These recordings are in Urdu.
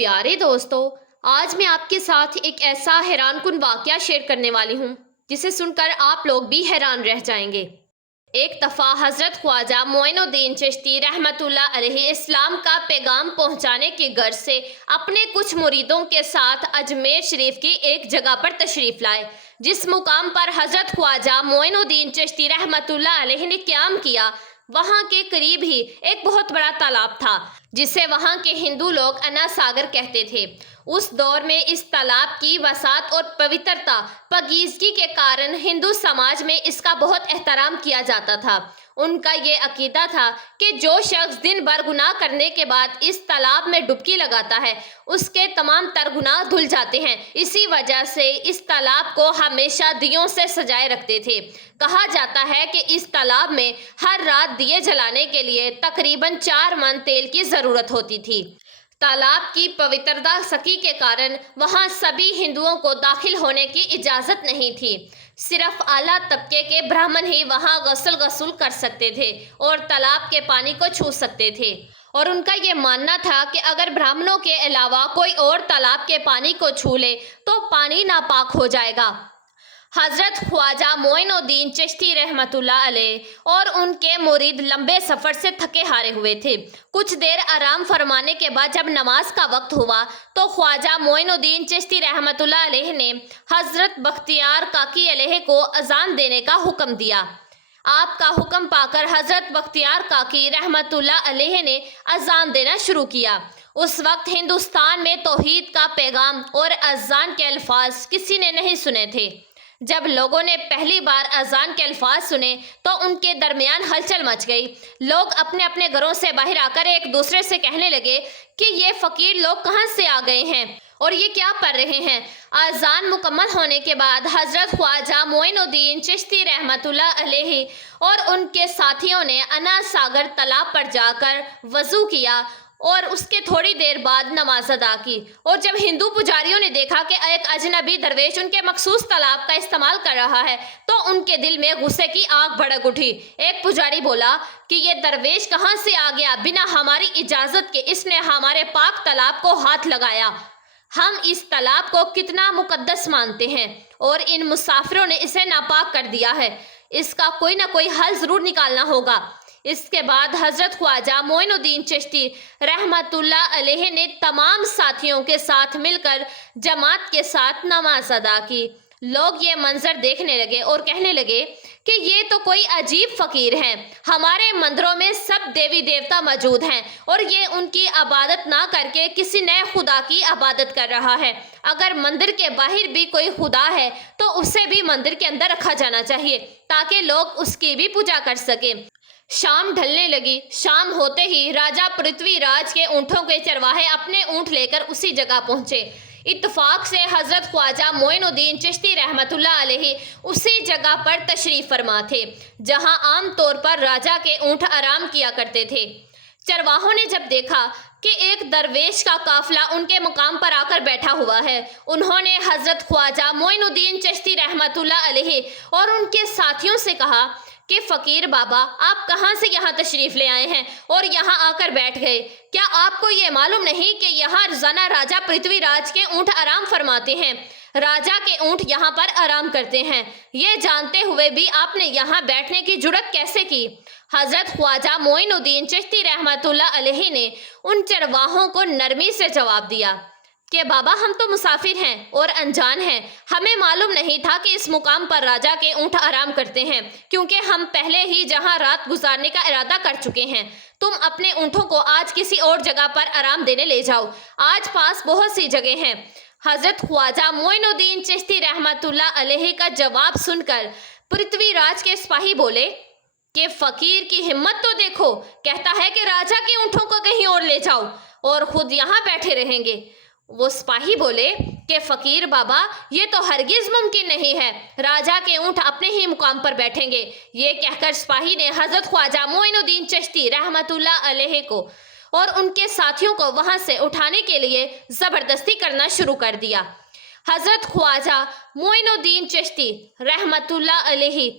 پیارے دوستو، آج میں آپ کے ساتھ ایک ایسا حیران کن واقعہ شیئر کرنے والی ہوں جسے سن کر آپ لوگ بھی حیران رہ جائیں گے۔ ایک دفعہ حضرت خواجہ معین الدین چشتی رحمۃ اللہ علیہ اسلام کا پیغام پہنچانے کی غرض سے اپنے کچھ مریدوں کے ساتھ اجمیر شریف کی ایک جگہ پر تشریف لائے، جس مقام پر حضرت خواجہ معین الدین چشتی رحمۃ اللہ علیہ نے قیام کیا۔ وہاں کے قریب ہی ایک بہت بڑا تالاب تھا جسے وہاں کے ہندو لوگ انا ساگر کہتے تھے۔ اس دور میں اس تالاب کی وسعت اور پوترتا پاکیزگی کے کارن ہندو سماج میں اس کا بہت احترام کیا جاتا تھا۔ ان کا یہ عقیدہ تھا کہ جو شخص دن بھر گناہ کرنے کے بعد اس تالاب میں ڈبکی لگاتا ہے اس کے تمام تر گناہ دھل جاتے ہیں۔ اسی وجہ سے اس تالاب کو ہمیشہ دیوں سے سجائے رکھتے تھے۔ کہا جاتا ہے کہ اس تالاب میں ہر رات دیے جلانے کے لیے تقریباً 4 من تیل کی ضرورت ہوتی تھی۔ تالاب کی پوترتا سکی کے کارن وہاں سبھی ہندوؤں کو داخل ہونے کی اجازت نہیں تھی۔ صرف اعلیٰ طبقے کے برہمن ہی وہاں غسل کر سکتے تھے اور تالاب کے پانی کو چھو سکتے تھے، اور ان کا یہ ماننا تھا کہ اگر برہمنوں کے علاوہ کوئی اور تالاب کے پانی کو چھو لے تو پانی ناپاک ہو جائے گا۔ حضرت خواجہ معین الدین چشتی رحمۃ اللہ علیہ اور ان کے مرید لمبے سفر سے تھکے ہارے ہوئے تھے۔ کچھ دیر آرام فرمانے کے بعد جب نماز کا وقت ہوا تو خواجہ معین الدین چشتی رحمۃ اللہ علیہ نے حضرت بختیار کاکی علیہ کو اذان دینے کا حکم دیا۔ آپ کا حکم پا کر حضرت بختیار کاکی رحمۃ اللہ علیہ نے اذان دینا شروع کیا۔ اس وقت ہندوستان میں توحید کا پیغام اور اذان کے الفاظ کسی نے نہیں سنے تھے۔ جب لوگوں نے پہلی بار اذان کے الفاظ سنے تو ان کے درمیان ہلچل مچ گئی۔ لوگ اپنے اپنے گھروں سے باہر آ کر ایک دوسرے سے کہنے لگے کہ یہ فقیر لوگ کہاں سے آ گئے ہیں اور یہ کیا پڑھ رہے ہیں۔ اذان مکمل ہونے کے بعد حضرت خواجہ معین الدین چشتی رحمۃ اللہ علیہ اور ان کے ساتھیوں نے انا ساگر تالاب پر جا کر وضو کیا اور اس کے تھوڑی دیر بعد نماز ادا کی، اور جب ہندو پجاریوں نے دیکھا کہ ایک اجنبی درویش ان کے مخصوص تالاب کا استعمال کر رہا ہے تو ان کے دل میں غصے کی آگ بھڑک اٹھی۔ ایک پجاری بولا کہ یہ درویش کہاں سے آ گیا؟ بنا ہماری اجازت کے اس نے ہمارے پاک تالاب کو ہاتھ لگایا۔ ہم اس تالاب کو کتنا مقدس مانتے ہیں اور ان مسافروں نے اسے ناپاک کر دیا ہے۔ اس کا کوئی نہ کوئی حل ضرور نکالنا ہوگا۔ اس کے بعد حضرت خواجہ معین الدین چشتی رحمۃ اللہ علیہ نے تمام ساتھیوں کے ساتھ مل کر جماعت کے ساتھ نماز ادا کی۔ لوگ یہ منظر دیکھنے لگے اور کہنے لگے کہ یہ تو کوئی عجیب فقیر ہیں۔ ہمارے مندروں میں سب دیوی دیوتا موجود ہیں اور یہ ان کی عبادت نہ کر کے کسی نئے خدا کی عبادت کر رہا ہے۔ اگر مندر کے باہر بھی کوئی خدا ہے تو اسے بھی مندر کے اندر رکھا جانا چاہیے تاکہ لوگ اس کی بھی پوجا کر سکیں۔ شام ڈھلنے لگی۔ شام ہوتے ہی راجہ پرتھوی راج کے اونٹوں کے چرواہے اپنے اونٹ لے کر اسی جگہ پہنچے۔ اتفاق سے حضرت خواجہ معین الدین چشتی رحمۃ اللہ علیہ اسی جگہ پر تشریف فرما تھے جہاں عام طور پر راجہ کے اونٹ آرام کیا کرتے تھے۔ چرواہوں نے جب دیکھا کہ ایک درویش کا قافلہ ان کے مقام پر آ کر بیٹھا ہوا ہے، انہوں نے حضرت خواجہ معین الدین چشتی رحمۃ اللہ علیہ اور ان کے ساتھیوں سے کہا کہ فقیر بابا، آپ کہاں سے یہاں تشریف لے آئے ہیں اور یہاں آ کر بیٹھ گئے؟ کیا آپ کو یہ معلوم نہیں کہ یہاں روزانہ راجہ پرتھوی راج کے اونٹ آرام فرماتے ہیں؟ راجہ کے اونٹ یہاں پر آرام کرتے ہیں۔ یہ جانتے ہوئے بھی آپ نے یہاں بیٹھنے کی جرت کیسے کی؟ حضرت خواجہ معین الدین چشتی رحمۃ اللہ علیہ نے ان چرواہوں کو نرمی سے جواب دیا کہ بابا، ہم تو مسافر ہیں اور انجان ہیں، ہمیں معلوم نہیں تھا کہ اس مقام پر راجہ کے اونٹ آرام کرتے ہیں، کیونکہ ہم پہلے ہی جہاں رات گزارنے کا ارادہ کر چکے ہیں۔ تم اپنے اونٹوں کو آج کسی اور جگہ پر آرام دینے لے جاؤ، آج پاس بہت سی جگہ ہیں۔ حضرت خواجہ معین الدین چشتی رحمۃ اللہ علیہ کا جواب سن کر پرتھوی راج کے سپاہی بولے کہ فقیر کی ہمت تو دیکھو، کہتا ہے کہ راجہ کے اونٹوں کو کہیں اور لے جاؤ اور خود یہاں بیٹھے رہیں گے۔ وہ سپاہی بولے کہ فقیر بابا، یہ تو ہرگز ممکن نہیں ہے، راجہ کے اونٹ اپنے ہی مقام پر بیٹھیں گے۔ یہ کہہ کر سپاہی نے حضرت خواجہ معین الدین چشتی رحمۃ اللہ علیہ کو اور ان کے ساتھیوں کو وہاں سے اٹھانے کے لیے زبردستی کرنا شروع کر دیا۔ حضرت خواجہ معین الدین چشتی رحمۃ اللہ علیہ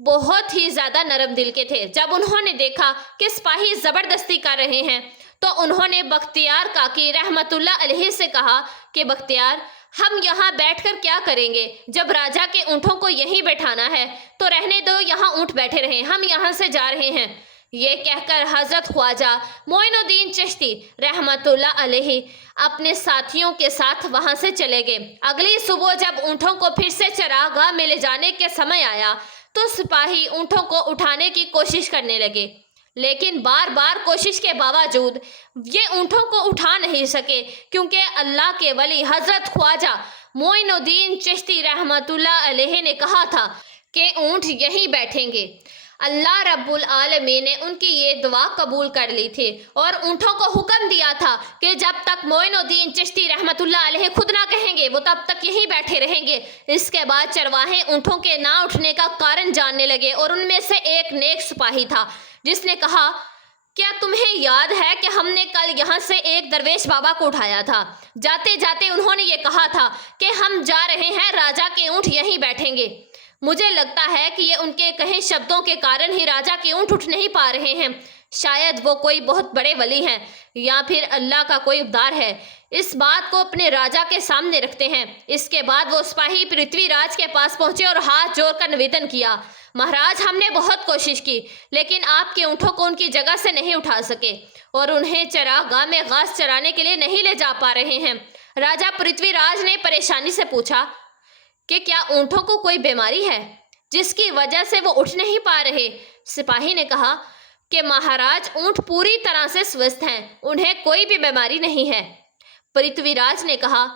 بہت ہی زیادہ نرم دل کے تھے۔ جب انہوں نے دیکھا کہ سپاہی زبردستی کر رہے ہیں تو انہوں نے بختیار کاکی رحمت اللہ علیہ سے کہا کہ بختیار، ہم یہاں بیٹھ کر کیا کریں گے؟ جب راجا کے اونٹوں کو یہیں بیٹھانا ہے تو رہنے دو، یہاں اونٹ بیٹھے رہیں، ہم یہاں سے جا رہے ہیں۔ یہ کہہ کر حضرت خواجہ معین الدین چشتی رحمت اللہ علیہ اپنے ساتھیوں کے ساتھ وہاں سے چلے گئے۔ اگلی صبح جب اونٹوں کو پھر سے چراگاہ میں لے جانے کے سمے آیا تو سپاہی اونٹوں کو اٹھانے کی کوشش کرنے لگے، لیکن بار بار کوشش کے باوجود یہ اونٹوں کو اٹھا نہیں سکے، کیونکہ اللہ کے ولی حضرت خواجہ معین الدین چشتی رحمت اللہ علیہ نے کہا تھا کہ اونٹ یہیں بیٹھیں گے۔ اللہ رب العالمین نے ان کی یہ دعا قبول کر لی تھی اور اونٹوں کو حکم دیا تھا کہ جب تک معین الدین چشتی رحمت اللہ علیہ خود نہ کہیں گے وہ تب تک یہیں بیٹھے رہیں گے۔ اس کے بعد چرواہے اونٹوں کے نہ اٹھنے کا کارن جاننے لگے، اور ان میں سے ایک نیک سپاہی تھا جس نے کہا، کیا تمہیں یاد ہے کہ ہم نے کل یہاں سے ایک درویش بابا کو اٹھایا تھا؟ جاتے جاتے انہوں نے یہ کہا تھا کہ ہم جا رہے ہیں، راجا کے اونٹ یہیں بیٹھیں گے۔ مجھے لگتا ہے کہ یہ ان کے کہیں شبدوں کے کارن ہی راجا کے اونٹ اٹھ نہیں پا رہے ہیں۔ شاید وہ کوئی بہت بڑے ولی ہیں یا پھر اللہ کا کوئی ابدار ہے۔ اس بات کو اپنے راجا کے سامنے رکھتے ہیں۔ اس کے بعد وہ سپاہی پرتھوی راج کے پاس پہنچے اور ہاتھ جوڑ کر نویدن کیا، مہاراج، ہم نے بہت کوشش کی لیکن آپ کے اونٹوں کو ان کی جگہ سے نہیں اٹھا سکے اور انہیں چراگاہ میں گھاس چرانے کے لیے نہیں لے جا پا رہے ہیں۔ راجا پرتھوی راج نے پریشانی سے پوچھا کہ کیا اونٹوں کو کوئی بیماری ہے جس کی وجہ سے وہ اٹھ نہیں پا رہے؟ سپاہی نے کہا کہ مہاراج، اونٹ پوری طرح سے سوستھ ہیں، انہیں کوئی بھی بیماری نہیں ہے۔ پرتھوی راج نے کہا،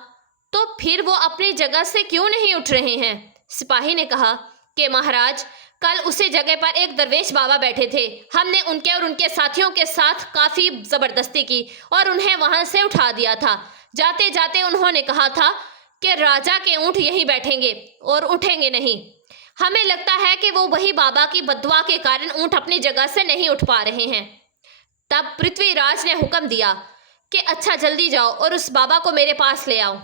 تو پھر وہ اپنی جگہ سے کیوں نہیں اٹھ رہے ہیں؟ سپاہی نے کہا کہ مہاراج، کل اسی جگہ پر ایک درویش بابا بیٹھے تھے، ہم نے ان کے اور ان کے ساتھیوں کے ساتھ کافی زبردستی کی اور انہیں وہاں سے اٹھا دیا تھا۔ جاتے جاتے انہوں نے کہا تھا کہ راجا کے اونٹ یہیں بیٹھیں گے اور اٹھیں گے نہیں۔ ہمیں لگتا ہے کہ وہ وہی بابا کی بددعا کے کارن اونٹ اپنی جگہ سے نہیں اٹھ پا رہے ہیں۔ تب پرتھوی راج نے حکم دیا کہ اچھا، جلدی جاؤ اور اس بابا کو میرے پاس لے آؤ۔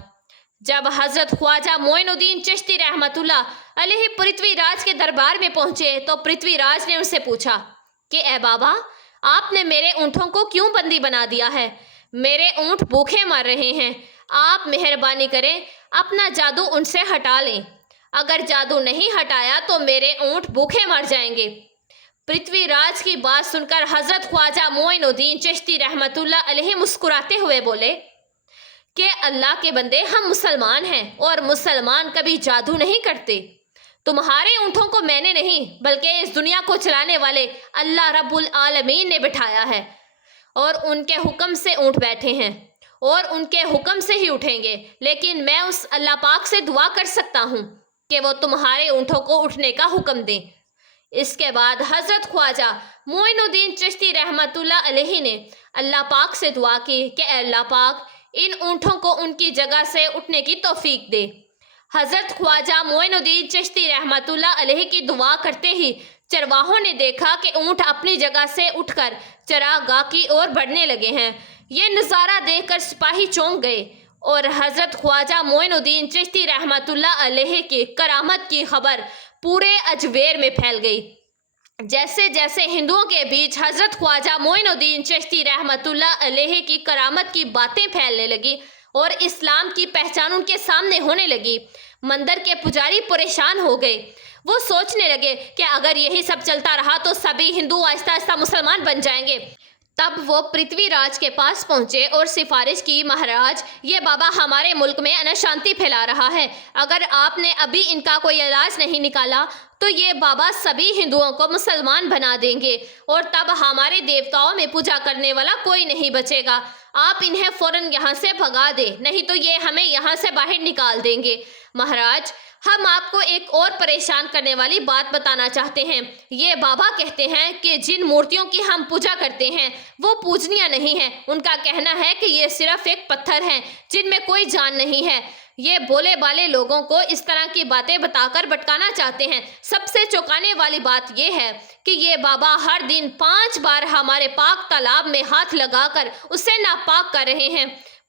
جب حضرت خواجہ معین الدین چشتی رحمت اللہ علیہ پرتھوی راج کے دربار میں پہنچے تو پرتھوی راج نے ان سے پوچھا کہ اے بابا، آپ نے میرے اونٹوں کو کیوں بندی بنا دیا ہے؟ میرے اونٹ بھوکے مر رہے ہیں، آپ مہربانی کریں اپنا جادو ان سے ہٹا لیں، اگر جادو نہیں ہٹایا تو میرے اونٹ بھوکے مر جائیں گے۔ پرتھوی راج کی بات سن کر حضرت خواجہ معین الدین چشتی رحمت اللہ علیہ مسکراتے ہوئے بولے کہ اللہ کے بندے، ہم مسلمان ہیں اور مسلمان کبھی جادو نہیں کرتے۔ تمہارے اونٹوں کو میں نے نہیں بلکہ اس دنیا کو چلانے والے اللہ رب العالمین نے بٹھایا ہے، اور ان کے حکم سے اونٹ بیٹھے ہیں اور ان کے حکم سے ہی اٹھیں گے، لیکن میں اس اللہ پاک سے دعا کر سکتا ہوں کہ وہ تمہارے اونٹوں کو اٹھنے کا حکم دیں۔ اس کے بعد حضرت خواجہ معین الدین چشتی رحمت اللہ علیہ نے اللہ پاک سے دعا کی کہ اے اللہ پاک، ان اونٹوں کو ان کی جگہ سے اٹھنے کی توفیق دے۔ حضرت خواجہ معین الدین چشتی رحمت اللہ علیہ کی دعا کرتے ہی چرواہوں نے دیکھا کہ اونٹ اپنی جگہ سے اٹھ کر چراگاہ کی اور بڑھنے لگے ہیں۔ یہ نظارہ دیکھ کر سپاہی چونک گئے اور حضرت خواجہ معین الدین چشتی رحمت اللہ علیہ کی کرامت کی خبر پورے اجویر میں پھیل گئی۔ جیسے جیسے ہندوؤں کے بیچ حضرت خواجہ معین الدین چشتی رحمت اللہ علیہ کی کرامت کی باتیں پھیلنے لگی اور اسلام کی پہچان ان کے سامنے ہونے لگی، مندر کے پجاری پریشان ہو گئے۔ وہ سوچنے لگے کہ اگر یہی سب چلتا رہا تو سبھی ہندو آہستہ آہستہ مسلمان بن جائیں گے۔ تب وہ پرتھوی راج کے پاس پہنچے اور سفارش کی، مہاراج، یہ بابا ہمارے ملک میں انشانتی پھیلا رہا ہے، اگر آپ نے ابھی ان کا کوئی علاج نہیں نکالا تو یہ بابا سبھی ہندوؤں کو مسلمان بنا دیں گے اور تب ہمارے دیوتاؤں میں پوجا کرنے والا کوئی نہیں بچے گا۔ آپ انہیں فوراً یہاں سے بھگا دیں، نہیں تو یہ ہمیں یہاں سے باہر نکال دیں گے۔ مہاراج، ہم آپ کو ایک اور پریشان کرنے والی بات بتانا چاہتے ہیں۔ یہ بابا کہتے ہیں کہ جن مورتیوں کی ہم پوجا کرتے ہیں وہ پوجنیہ نہیں ہیں، ان کا کہنا ہے کہ یہ صرف ایک پتھر ہیں جن میں کوئی جان نہیں ہے۔ یہ بولے بالے لوگوں کو اس طرح کی باتیں بتا کر بھٹکانا چاہتے ہیں۔ سب سے چونکانے والی بات یہ ہے کہ یہ بابا ہر دن 5 بار ہمارے پاک تالاب میں ہاتھ لگا کر اسے ناپاک کر رہے ہیں۔